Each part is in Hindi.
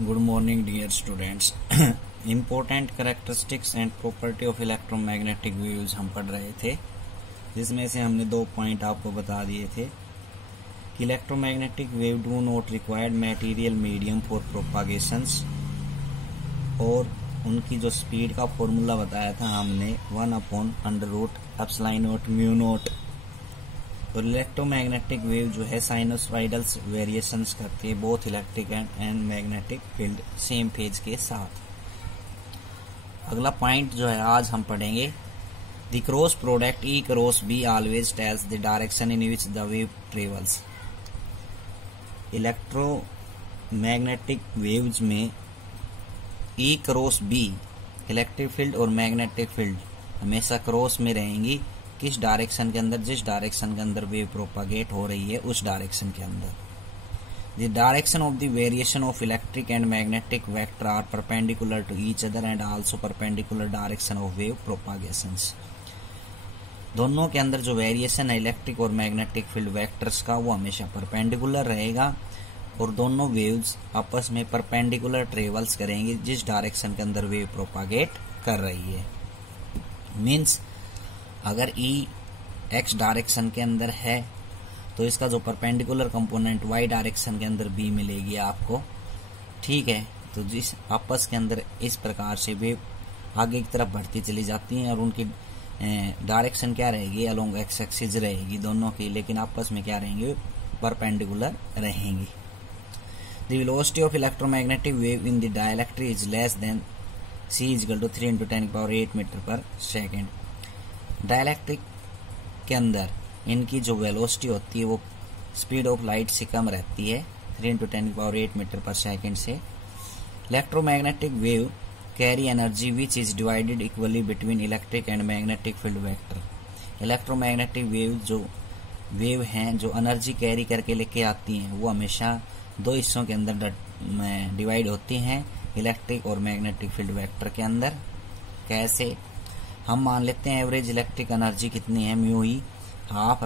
Good morning dear students. Important characteristics and property of electromagnetic waves हम पढ़ रहे थे, जिसमें से हमने 2 पॉइंट आपको बता दिए थे कि electromagnetic wave do not required material medium for propagations, और उनकी जो स्पीड का फॉर्मूला बताया था हमने 1/√ε0 म्यू नॉट। और इलेक्ट्रोमैग्नेटिक वेव जो है साइनोसॉइडल वेरिएशंस करती है both electric and magnetic field same phase के साथ। अगला पॉइंट जो है आज हम पढ़ेंगे, the cross product E cross B always tells the direction in which the wave travels. Electromagnetic waves में E cross B electric field और मैग्नेटिक फील्ड हमेशा क्रॉस में रहेंगी, किस डायरेक्शन के अंदर, जिस डायरेक्शन के अंदर वेव प्रोपागेट हो रही है उस डायरेक्शन के अंदर। The direction of the variation of electric and magnetic vector are perpendicular to each other and also perpendicular direction of wave propagations. दोनों के अंदर जो वेरिएशन है इलेक्ट्रिक और मैग्नेटिक फील्ड वेक्टर्स का, वो हमेशा परपेंडिकुलर रहेगा और दोनों वेव्स आपस में परपेंडिकुलर ट्रेवल्स करेंगी जिस डायरेक्शन के अंदर वेव प्रोपागेट कर रही है। मीन्स अगर E x डायरेक्शन के अंदर है तो इसका जो परपेंडिकुलर कंपोनेंट y डायरेक्शन के अंदर B मिलेगी आपको, ठीक है। तो जिस आपस के अंदर इस प्रकार से वेव आगे की तरफ बढ़ती चली जाती हैं और उनकी डायरेक्शन क्या रहेगी, अलोंग x एक्सिस रहेगी दोनों की, लेकिन आपस में क्या रहेंगे, परपेंडिकुलर रहेंगी। The velocity of electromagnetic wave in the dielectric is less than c = 3 × 10⁸ metre per second. Dielectric के अंदर इनकी जो वेलोसिटी होती है वो स्पीड ऑफ लाइट से कम रहती है, 3 × 10⁸ मीटर/सेकेंड से। Electromagnetic wave carry energy which is divided equally between electric and magnetic field vector. Electromagnetic wave जो वेव हैं जो एनर्जी कैरी करके लेके आती हैं वो हमेशा 2 हिस्सों के अंदर डिवाइड होती हैं, इलेक्ट्रिक और मैग्नेटिक फील्ड वेक्टर के अंदर। कैसे? हम मान लेते हैं एवरेज इलेक्ट्रिक एनर्जी कितनी है, म्यू ई ½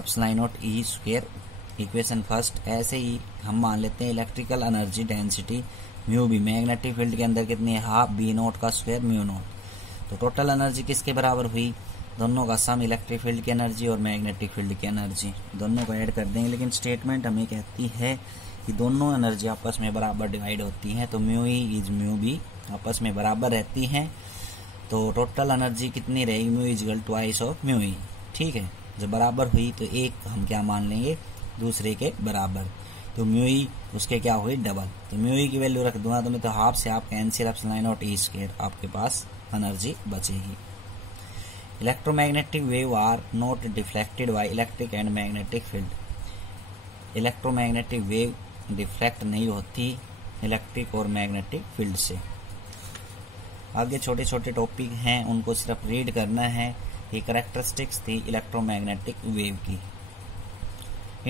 इक्वेशन फर्स्ट। ऐसे ही हम मान लेते हैं electrical energy density mu B magnetic field के अंदर कितनी है, ½ म्यू नॉट। तो टोटल एनर्जी किसके बराबर हुई, दोनों का सम, इलेक्ट्रिक फील्ड की एनर्जी और मैग्नेटिक फील्ड की एनर्जी, दोनों को ऐड कर देंगे। लेकिन स्टेटमेंट हमें कहती है कि दोनों एनर्जी आपस में बराबर डिवाइड होती हैं, तो mu E is mu B आपस में बराबर रहती हैं। तो टोटल एनर्जी कितनी रहेगी, mu is equal to II of mu E, ठीक है। जब बराबर हुई तो एक हम क्या मान लेंगे, दूसरे के बराबर, तो म्यू ई उसके क्या हुई, डबल। तो म्यू ई की वैल्यू रख दूंगा तो मैं तो हाफ से आप कैंसिल ε0 आपके पास एनर्जी बचेगी। Electromagnetic wave are not deflected by electric and magnetic field. Electromagnetic wave deflect नहीं होती इलेक्ट्रिक और मैग्नेटिक फील्ड से। आगे छोटे छोटे टॉपिक हैं, उनको सिर्फ रीड करना है। ये कैरेक्टरिस्टिक्स थी इलेक्ट्रोमैग्नेटिक वेव की।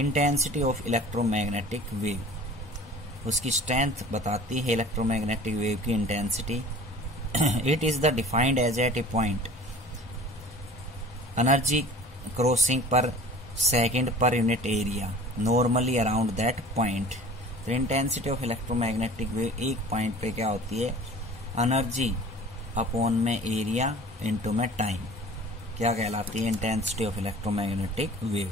इंटेंसिटी ऑफ इलेक्ट्रोमैग्नेटिक वेव, उसकी स्ट्रेंथ बताती है इलेक्ट्रोमैग्नेटिक वेव की intensity. It is the defined as at a point energy crossing per second per unit area normally around that point. तो इंटेंसिटी ऑफ इलेक्ट्रोमैग्नेटिक वेव एक पॉइंट पे क्या होती है, एनर्जी अपॉन में एरिया इनटू में टाइम, क्या कहलाती है, intensity of electromagnetic wave.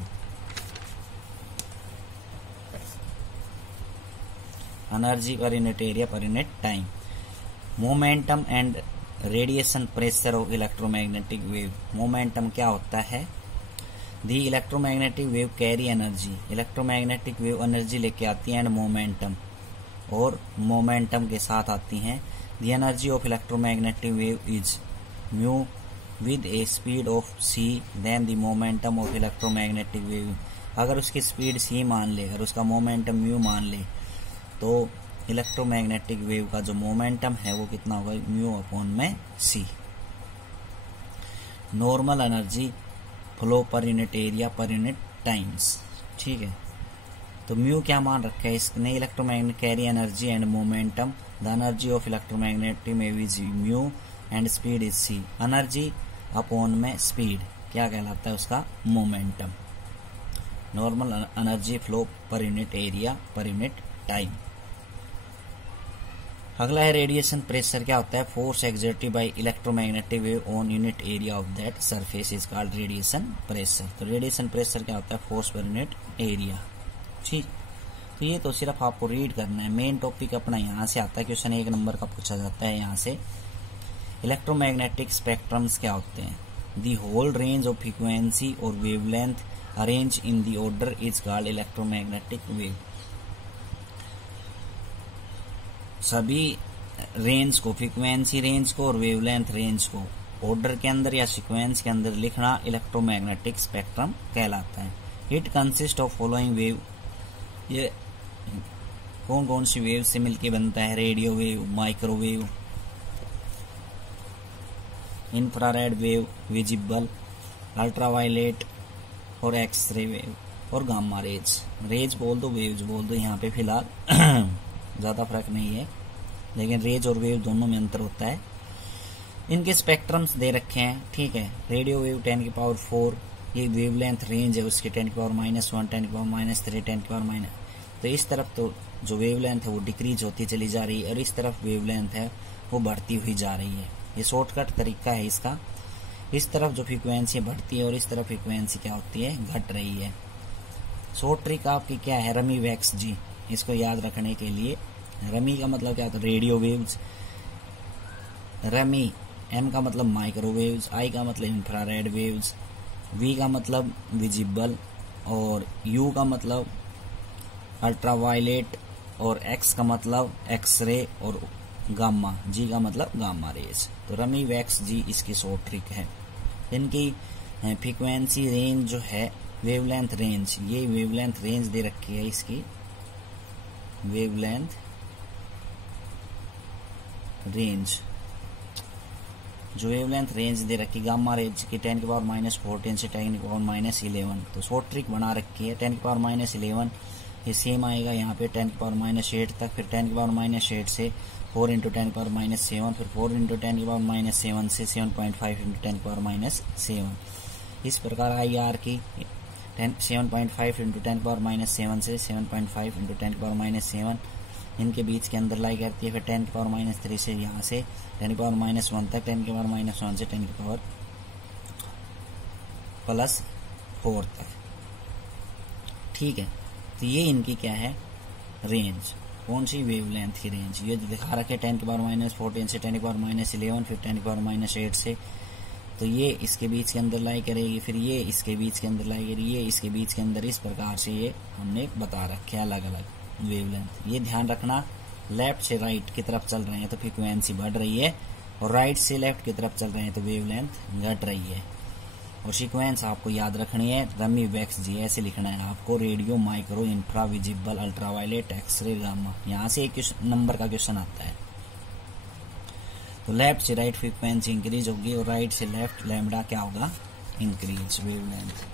Energy per unit area per unit time. Momentum and radiation pressure of electromagnetic wave. Momentum क्या होता है, the electromagnetic wave carry energy, electromagnetic wave energy लेके आती है, एंड मोमेंटम, और मोमेंटम के साथ आती हैं। The energy of electromagnetic wave is mu with a speed of c, then the momentum of electromagnetic wave. अगर उसकी स्पीड c मान ले और उसका मोमेंटम म्यू मान ले तो इलेक्ट्रोमैग्नेटिक वेव का जो मोमेंटम है वो कितना होगा, म्यू अपॉन में c। नॉर्मल एनर्जी फ्लो पर unit area per unit times, ठीक है। तो म्यू क्या मान रखा है इसने, electromagnetic carry energy and momentum. The energy of electromagnetic wave is mu and speed is c। Energy upon में स्पीड क्या कहलाता है, उसका मोमेंटम। नॉर्मल एनर्जी फ्लो पर unit area per unit time. अगला है रेडिएशन प्रेशर। क्या होता है? Force exerted by electromagnetic wave on unit area of that surface is called radiation pressure. तो रेडिएशन प्रेशर क्या होता है? फोर्स पर यूनिट एरिया। ठीक, तो ये तो सिर्फ आपको रीड करना है। मेन टॉपिक अपना यहाँ से आता है, क्वेश्चन 1 नंबर का पूछा जाता है यहाँ से। इलेक्ट्रोमैग्नेटिक स्पेक्ट्रम्स क्या होते हैं? The whole range of frequency और wavelength arrange in the order is called electromagnetic wave. सभी रेंज को, फ्रीक्वेंसी रेंज को और वेवलेंथ रेंज को ऑर्डर के अंदर या सीक्वेंस के अंदर लिखना इलेक्ट्रोमैग्नेटिक स्पेक्ट्रम कहलाता है। It consist of following wave. ये कौन कौन सी वेव से मिलके बनता है? Radio wave, microwave, infrared wave, visible, ultraviolet और एक्सरे वेव और गामा रेज। रेज बोल दो, वेव्स बोल दो, यहाँ पे फिलहाल ज्यादा फर्क नहीं है, लेकिन रेज और वेव दोनों में अंतर होता है। इनके स्पेक्ट्रम्स दे रखे हैं, ठीक है। रेडियो वेव 10⁴, ये वेवलेंथ रेंज है उसकी 10⁻⁻1, 10⁻³ 10⁻⁻। तो इस तरफ तो जो वेवलेंथ है वो डिक्रीज होती चली जा रही है और इस तरफ वेवलेंथ है वो बढ़ती हुई जा रही है। ये शॉर्टकट तरीका है इसका। इस तरफ जो फ्रीक्वेंसी बढ़ती है और इस तरफ फ्रीक्वेंसी क्या होती है? घट रही है। शॉर्ट ट्रिक आपकी क्या है? रमी वैक्स जी। इसको याद रखने के लिए, रमी का मतलब क्या होता है? Radio waves. रमी, एम का मतलब माइक्रोवेव्स, आई का मतलब इंफ्रारेड वेव्स, वी का मतलब विजिबल और यू का मतलब अल्ट्रावायलेट और एक्स का मतलब एक्सरे और गामा, जी का मतलब गामा रेज। तो रमी वैक्स जी इसकी शॉर्ट ट्रिक है। इनकी फ्रीक्वेंसी रेंज जो है, वेवलेंथ रेंज, ये वेवलेंथ रेंज दे रखी है इसकी, वेवलेंथ रेंज, जो वेवलेंथ रेंज दे रखी गामा रेंज की 10⁻⁻14 से 10⁻⁻11। तो शॉर्ट ट्रिक बना रखी है 10⁻⁻11, ये सेम आएगा यहाँ पे 10⁻⁻8 तक, फिर 10⁻⁻8 से 4 × 10⁻⁻7, फिर 4 × 10⁻⁻7 से 7.5 × 10⁻⁻7। इस प्रकार IR की 7.5 × 10⁻⁻7 से 7.5 × 10⁻⁻7 इनके बीच के अंदर लाई करती है। फिर 10⁻³ से यहाँ से 10⁻⁻1 तक, 10⁻⁻1 से 10⁻+4 तक, ठीक है। तो ये इनकी क्या है? रेंज। कौन सी? वेवलेंथ की रेंज। ये जो दिखा रखे 10⁻⁻14 से 10⁻⁻11, फिर 10⁻�8 से, तो ये इसके बीच के अंदर लाई करेगी, फिर ये इसके बीच के अंदर लाई करेगी, ये इसके बीच के अंदर। इस प्रकार से ये हमने बता रखे अलग अलग वेवलेंथ। ये ध्यान रखना, लेफ्ट से राइट की तरफ चल रहे हैं तो फ्रीक्वेंसी बढ़ रही है और राइट से लेफ्ट की तरफ चल रहे हैं तो वेवलेंथ घट रही है। और सीक्वेंस आपको याद रखनी है, रमी वैक्स जी ऐसे लिखना है आपको। Radio, micro, infra, visible, ultraviolet, X-ray, gamma. यहाँ से 1 नंबर का क्वेश्चन आता है। तो लेफ्ट से राइट फ्रीक्वेंसी इंक्रीज होगी और राइट से लेफ्ट लैम्बडा क्या होगा? Increase wavelength.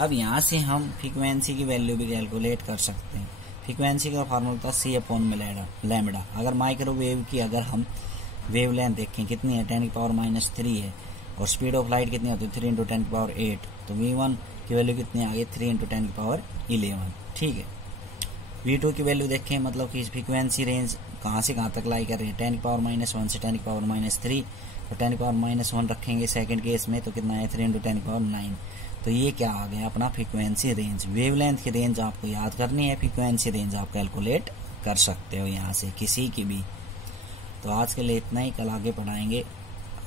अब यहाँ से हम फ्रीक्वेंसी की वैल्यू भी कैलकुलेट कर सकते हैं। फ्रीक्वेंसी का फॉर्मूला था C/λ। अगर माइक्रोवेव की अगर हम वेवलेंथ देखें कितनी है? 10⁻³ है और स्पीड ऑफ लाइट कितनी होती है? 3 × 10⁸। तो V1 की वैल्यू कितनी आ गई? 3 × 10⁻11, ठीक है। V2 की वैल्यू देखें, मतलब कि फ्रीक्वेंसी रेंज कहाँ से कहाँ तक लाई कर रही है? 10⁻⁻1 से 10⁻⁻3। तो 10⁻⁻1 रखेंगे सेकंड केस में तो कितना है? 3 × 10⁻9। तो ये क्या आ गया? अपना फ्रीक्वेंसी रेंज। वेवलेंथ की रेंज आपको याद करनी है, फ्रीक्वेंसी रेंज आप कैलकुलेट कर सकते हो यहाँ से किसी की भी। तो आज के लिए इतना ही, कल आगे पढ़ाएंगे।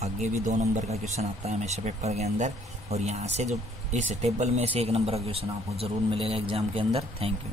आगे भी 2 नंबर का क्वेश्चन आता है हमेशा पेपर के अंदर, और यहाँ से जो इस टेबल में से 1 नंबर का क्वेश्चन आपको जरूर मिलेगा एग्जाम के अंदर। Thank you.